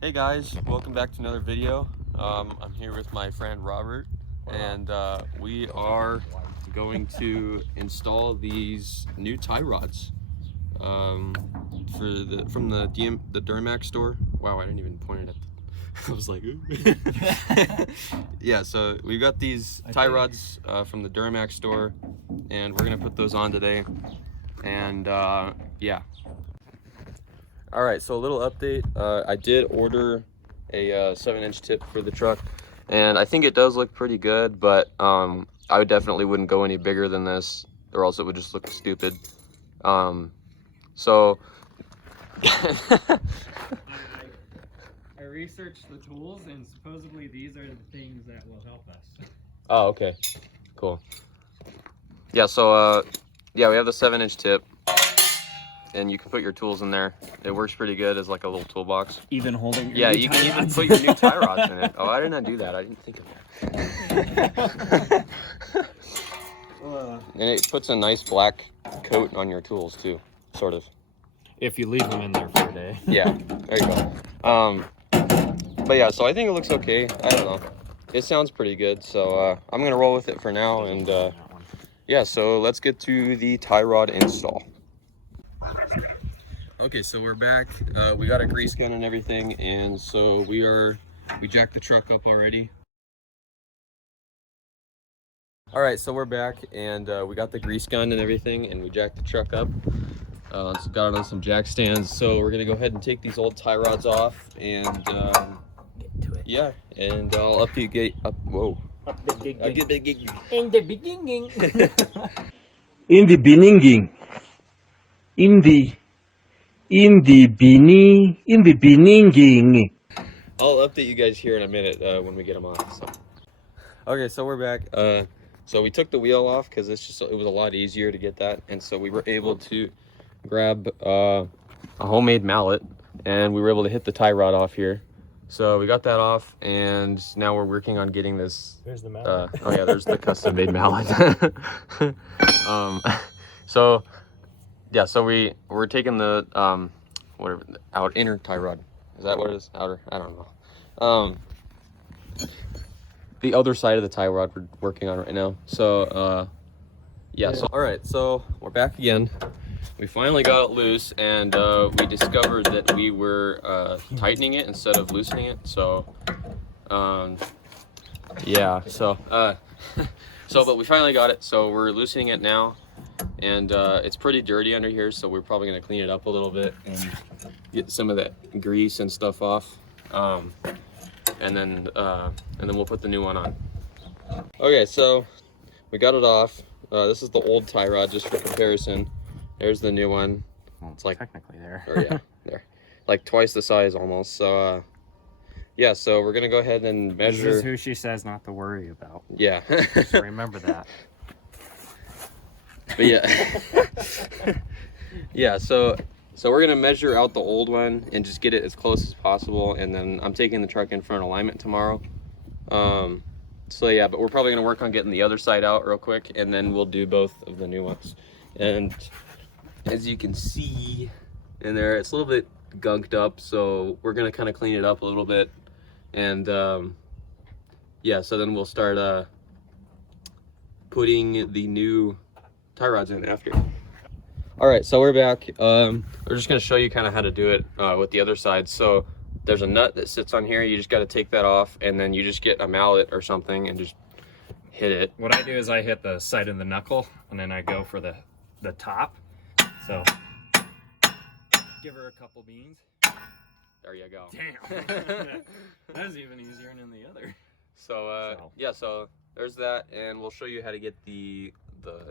Hey guys, welcome back to another video. I'm here with my friend Robert, and we are going to install these new tie rods from the Duramax store. Wow, I didn't even point it at. I was like, ooh. Yeah. So we got these tie rods from the Duramax store, and we're gonna put those on today. And yeah. All right, so a little update. I did order a 7-inch tip for the truck, and I think it does look pretty good, but I definitely wouldn't go any bigger than this, or else it would just look stupid. So I researched the tools, and supposedly these are the things that will help us. Oh, okay, cool. Yeah, so yeah, we have the 7-inch tip, and you can put your tools in there. It works pretty good as like a little toolbox. Even holding Yeah, you can even put your new tie rods in it. Oh, I did not do that. I didn't think of that. And it puts a nice black coat on your tools too, sort of. If you leave them in there for a day. Yeah, there you go. But yeah, so I think it looks okay. I don't know. It sounds pretty good, so I'm gonna roll with it for now. And yeah, so let's get to the tie rod install. Okay, so we're back. We got a grease gun and everything, and so we jacked the truck up already. All right, so we're back, and we got the grease gun and everything, and we jacked the truck up. Got it on some jack stands. So we're gonna go ahead and take these old tie rods off, and Get to it. yeah, and I'll update. Whoa. In the beginning. In the beginning, I'll update you guys here in a minute when we get them off. So. Okay, so we're back. So we took the wheel off because it was a lot easier to get that, and so we were able to grab a homemade mallet, and we were able to hit the tie rod off here. So we got that off, and now we're working on getting this. There's the mallet. Oh yeah, there's the custom made mallet. So yeah, so we're taking the whatever inner tie rod. Is that what it is? Outer? I don't know. The other side of the tie rod we're working on right now. So yeah. So all right, so we're back again. We finally got it loose, and we discovered that we were tightening it instead of loosening it. So yeah. So but we finally got it. So we're loosening it now, and it's pretty dirty under here. So we're probably gonna clean it up a little bit and get some of that grease and stuff off. And then we'll put the new one on. Okay, so we got it off. This is the old tie rod, just for comparison. There's the new one. Well, it's like technically there. or yeah, there, like twice the size almost. So yeah, so we're gonna go ahead and measure. This is who she says not to worry about. Yeah. Just remember that. But yeah. Yeah, so we're gonna measure out the old one and just get it as close as possible, and then I'm taking the truck in for an alignment tomorrow. So yeah, but we're probably gonna work on getting the other side out real quick, and then we'll do both of the new ones. And as you can see in there, it's a little bit gunked up, so we're gonna kind of clean it up a little bit, and yeah, so then we'll start putting the new tie rods in after. All right, so we're back. We're just gonna show you kind of how to do it with the other side. So there's a nut that sits on here. You just got to take that off, and then you just get a mallet or something and just hit it. What I do is I hit the side of the knuckle, and then I go for the top. So give her a couple beans. There you go. Damn. That was even easier than the other. So yeah, so there's that, and we'll show you how to get the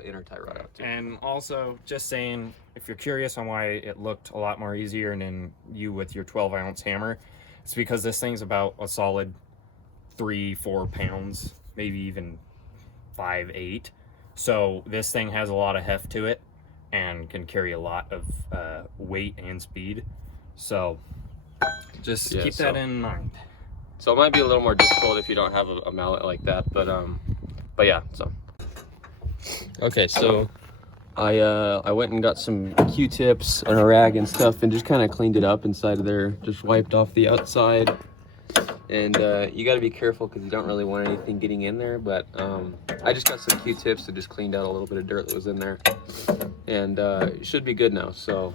inner tie rod out too. And also, just saying, if you're curious on why it looked a lot more easier than you with your 12-ounce hammer, it's because this thing's about a solid 3-4 pounds, maybe even 5-8. So this thing has a lot of heft to it and can carry a lot of weight and speed. So just keep that in mind. So it might be a little more difficult if you don't have a mallet like that, but yeah, so. Okay, so I went and got some Q-tips and a rag and stuff and just kind of cleaned it up inside of there. Just wiped off the outside. And you got to be careful because you don't really want anything getting in there. But I just got some Q-tips that just cleaned out a little bit of dirt that was in there. And it should be good now. So,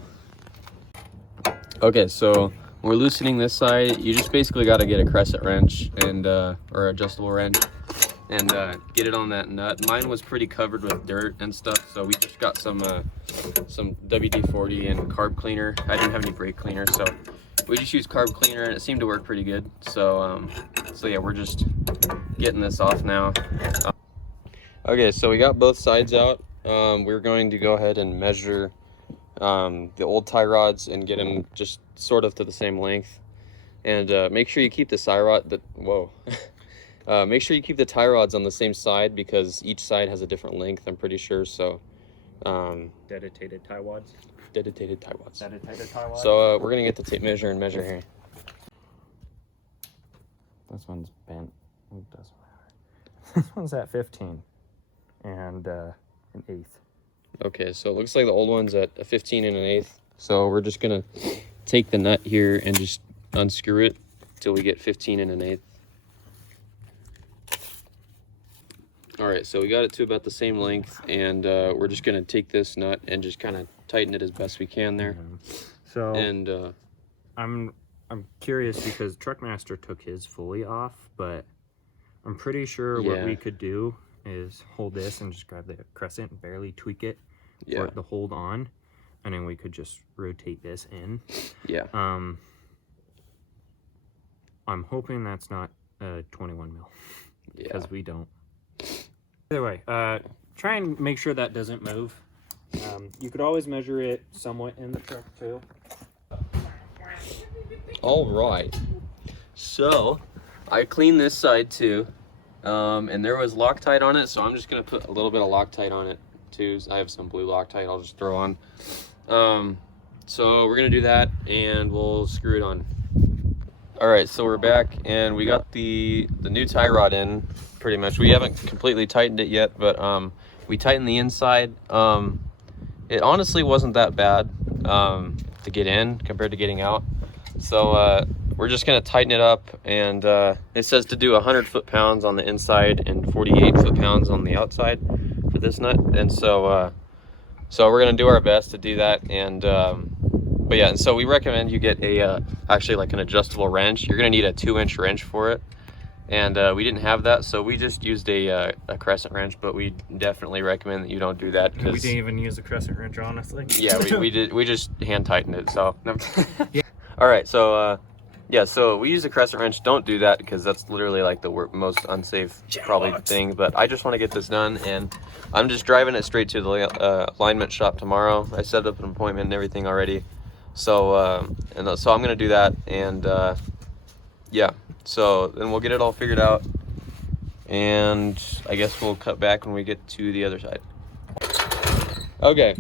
okay, so we're loosening this side. You just basically got to get a crescent wrench and or adjustable wrench and get it on that nut. Mine was pretty covered with dirt and stuff, so we just got some WD-40 and carb cleaner. I didn't have any brake cleaner, so we just used carb cleaner and it seemed to work pretty good. So so yeah, we're just getting this off now. Okay, so we got both sides out. We're going to go ahead and measure the old tie rods and get them just sort of to the same length. And make sure you keep the make sure you keep the tie rods on the same side because each side has a different length, I'm pretty sure. So Dedicated tie wads. dedicated tie rods. Dedicated tie wads. So we're gonna get the tape measure and measure here. This one's bent. It doesn't matter. This one's at 15 and an eighth. Okay, so it looks like the old one's at a 15 and an eighth. So we're just gonna take the nut here and just unscrew it till we get 15 and an eighth. All right, so we got it to about the same length, and we're just gonna take this nut and just kind of tighten it as best we can there. So And I'm curious because Truckmaster took his fully off, but I'm pretty sure what we could do is hold this and just grab the crescent and barely tweak it for it to hold on, and then we could just rotate this in. Yeah. I'm hoping that's not a 21 mil because we don't. Either way, try and make sure that doesn't move. You could always measure it somewhat in the truck too. All right. So I cleaned this side too, and there was Loctite on it, so I'm just gonna put a little bit of Loctite on it too. I have some blue Loctite I'll just throw on. So we're gonna do that and we'll screw it on. All right, so we're back and we got the new tie rod in pretty much. We haven't completely tightened it yet, but we tightened the inside. It honestly wasn't that bad to get in compared to getting out. So we're just gonna tighten it up, and it says to do 100 foot-pounds on the inside and 48 foot-pounds on the outside for this nut. And so so we're gonna do our best to do that. And but yeah, and so we recommend you get a actually like an adjustable wrench. You're gonna need a 2-inch wrench for it, and we didn't have that, so we just used a crescent wrench. But we definitely recommend that you don't do that because we didn't even use a crescent wrench, honestly. Yeah, we just hand tightened it. So yeah. All right, so yeah, so we use a crescent wrench. Don't do that because that's literally like the most unsafe probably thing. But I just want to get this done, and I'm just driving it straight to the alignment shop tomorrow. I set up an appointment and everything already. So so I'm gonna do that, and yeah, so then we'll get it all figured out, and I guess we'll cut back when we get to the other side. Okay,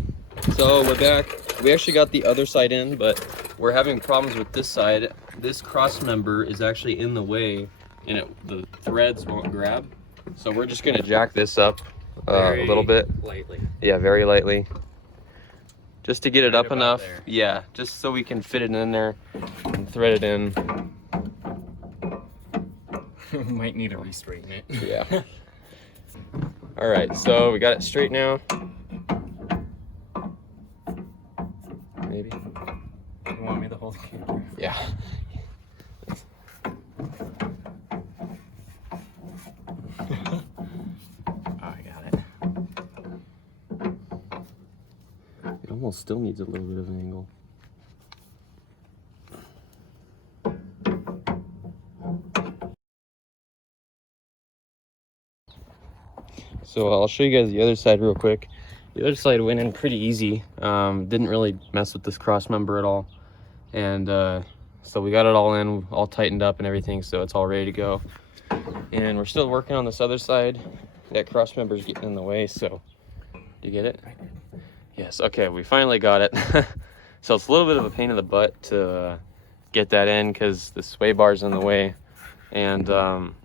so we're back. We actually got the other side in, but we're having problems with this side. This cross member is actually in the way, and the threads won't grab. So we're just gonna jack this up a little bit. Lightly. Yeah, very lightly. Just to get it up enough. There. Yeah, just so we can fit it in there and thread it in. Might need to re-straighten it. Yeah. All right, so we got it straight now. Maybe. You want me to hold the camera? Yeah. I got it. It almost still needs a little bit of an angle. So I'll show you guys the other side real quick. The other side went in pretty easy. Didn't really mess with this cross member at all. And so we got it all in, all tightened up and everything, so it's all ready to go. And we're still working on this other side. That cross member's getting in the way, so you get it? Yes, okay, we finally got it. So it's a little bit of a pain in the butt to get that in because the sway bar's in the way. And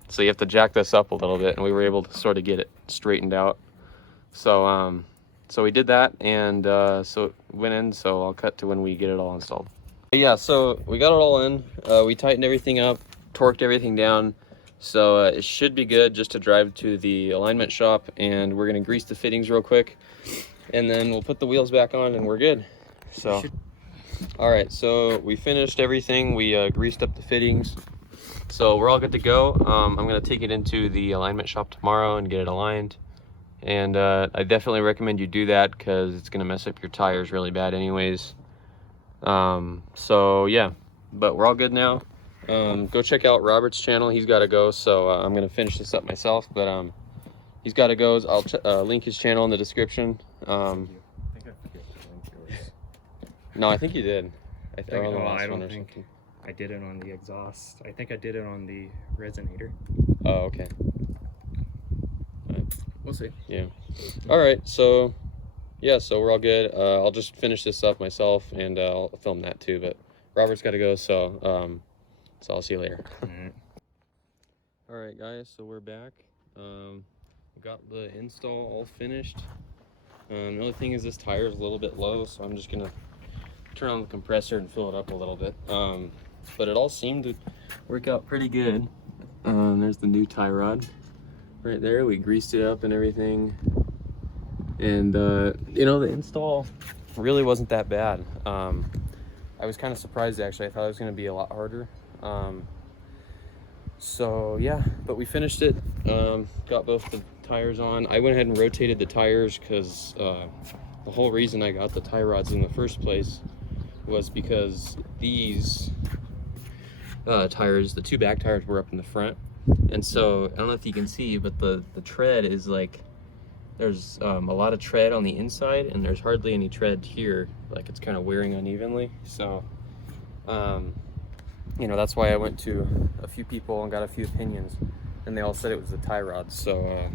so you have to jack this up a little bit, and we were able to sort of get it straightened out. So so we did that, and so it went in, so I'll cut to when we get it all installed. But yeah, so we got it all in. We tightened everything up, torqued everything down, so it should be good just to drive to the alignment shop, and we're gonna grease the fittings real quick, and then we'll put the wheels back on and we're good. So all right, so we finished everything. We greased up the fittings, so we're all good to go. I'm gonna take it into the alignment shop tomorrow and get it aligned, and I definitely recommend you do that because it's gonna mess up your tires really bad anyways. So yeah, but we're all good now. Go check out Robert's channel. He's got to go, so I'm gonna finish this up myself, but he's got to go. I'll link his channel in the description. No, I think you did. I don't think I did it on the exhaust. I think I did it on the resonator. Oh, okay. We'll see. Yeah. All right. So, yeah. So we're all good. I'll just finish this up myself, and I'll film that too. But Robert's got to go, so I'll see you later. All right, guys. So we're back. We got the install all finished. The only thing is this tire is a little bit low, so I'm just gonna turn on the compressor and fill it up a little bit. But it all seemed to work out pretty good. There's the new tie rod right there. We greased it up and everything, and you know, the install really wasn't that bad. I was kind of surprised, actually. I thought it was going to be a lot harder. So yeah, but we finished it. Got both the tires on. I went ahead and rotated the tires because the whole reason I got the tie rods in the first place was because these tires, the two back tires, were up in the front, and so I don't know if you can see, but the tread is like, there's a lot of tread on the inside and there's hardly any tread here, like it's kind of wearing unevenly. So you know, that's why I went to a few people and got a few opinions, and they all said it was the tie rods. So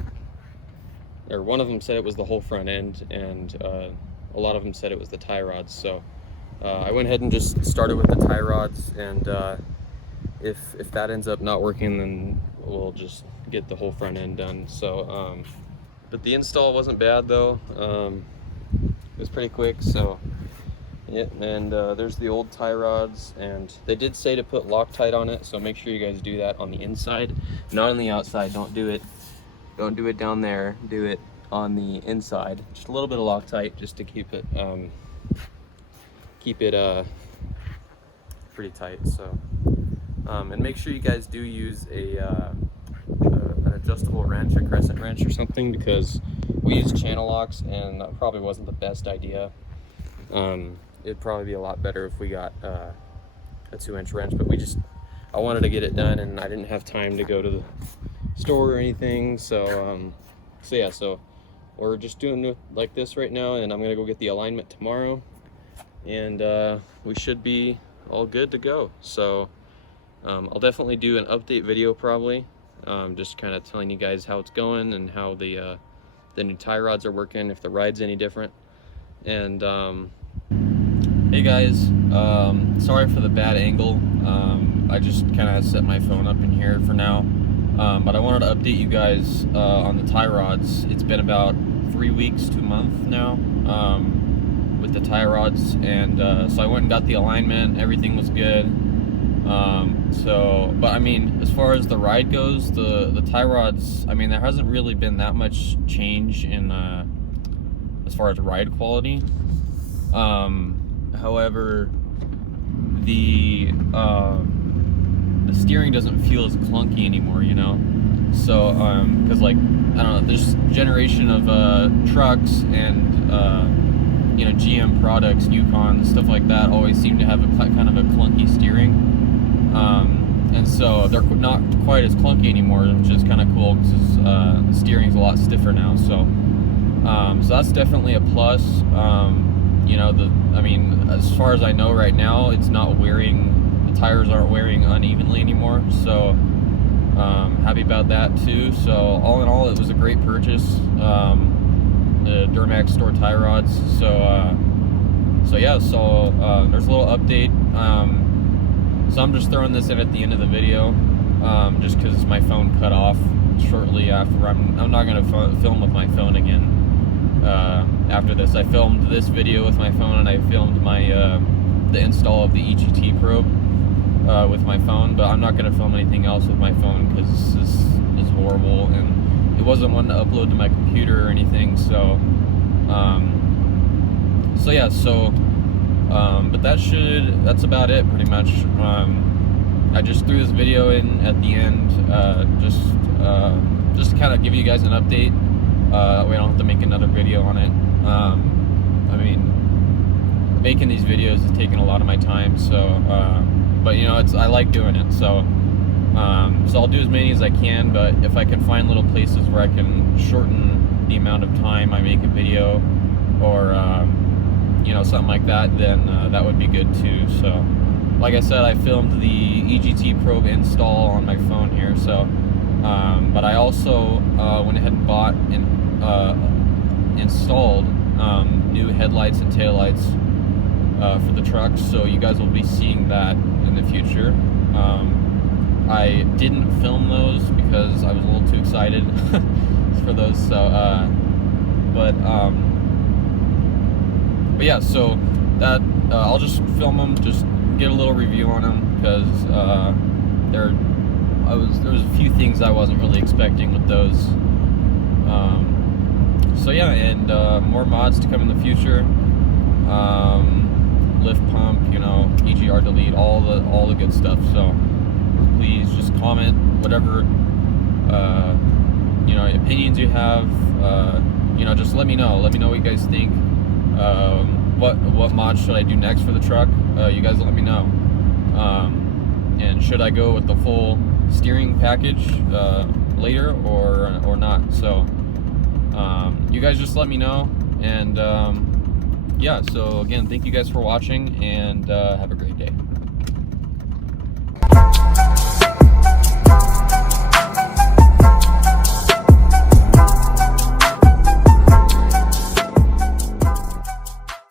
or one of them said it was the whole front end, and a lot of them said it was the tie rods. So I went ahead and just started with the tie rods, and if that ends up not working, then we'll just get the whole front end done. So but the install wasn't bad though. It was pretty quick. So yeah, and there's the old tie rods, and they did say to put Loctite on it, so make sure you guys do that on the inside, not on the outside. Don't do it down there, do it on the inside. Just a little bit of Loctite just to keep it pretty tight. So and make sure you guys do use an adjustable wrench, a crescent wrench or something, because we use channel locks and that probably wasn't the best idea. It'd probably be a lot better if we got a 2-inch wrench, but I wanted to get it done and I didn't have time to go to the store or anything. So yeah, so we're just doing it like this right now, and I'm gonna go get the alignment tomorrow, and we should be all good to go. So I'll definitely do an update video probably, just kind of telling you guys how it's going and how the new tie rods are working, if the ride's any different. And hey guys, sorry for the bad angle. I just kind of set my phone up in here for now, but I wanted to update you guys on the tie rods. It's been about 3 weeks to a month now with the tie rods, and so I went and got the alignment. Everything was good. But I mean, as far as the ride goes, the tie rods, I mean, there hasn't really been that much change in as far as ride quality. However, the steering doesn't feel as clunky anymore, you know. So because, like, I don't know, this generation of trucks and you know, GM products, Yukon, stuff like that, always seem to have a kind of a clunky steering, and so they're not quite as clunky anymore, which is kind of cool because the steering's a lot stiffer now. So so that's definitely a plus. You know, I mean, as far as I know right now, it's not wearing, the tires aren't wearing unevenly anymore, so happy about that too. So all in all, it was a great purchase, the Duramax store tie rods. So yeah, so there's a little update. So I'm just throwing this in at the end of the video, just because my phone cut off shortly after. I'm not going to film with my phone again. after this. I filmed this video with my phone, and I filmed my the install of the EGT probe with my phone, but I'm not going to film anything else with my phone because this is horrible, and it wasn't one to upload to my computer or anything. So yeah, but that's about it pretty much. I just threw this video in at the end, just to kind of give you guys an update. We don't have to make another video on it. I mean, making these videos is taking a lot of my time, so but you know, I like doing it, so I'll do as many as I can. But if I can find little places where I can shorten the amount of time I make a video, or you know, something like that, then that would be good too. So like I said, I filmed the EGT probe install on my phone here, so but I also went ahead and bought and installed new headlights and taillights for the truck, so you guys will be seeing that in the future. I didn't film those because I was a little too excited for those, so but yeah, so that I'll just film them, just get a little review on them, because there was a few things I wasn't really expecting with those. So yeah, and more mods to come in the future. Lift pump, you know, EGR delete, all the good stuff. So please just comment whatever you know, opinions you have. You know, just let me know. Let me know what you guys think. What mod should I do next for the truck? You guys let me know. And should I go with the full steering package later or not? So you guys just let me know. And yeah, so again, thank you guys for watching, and have a great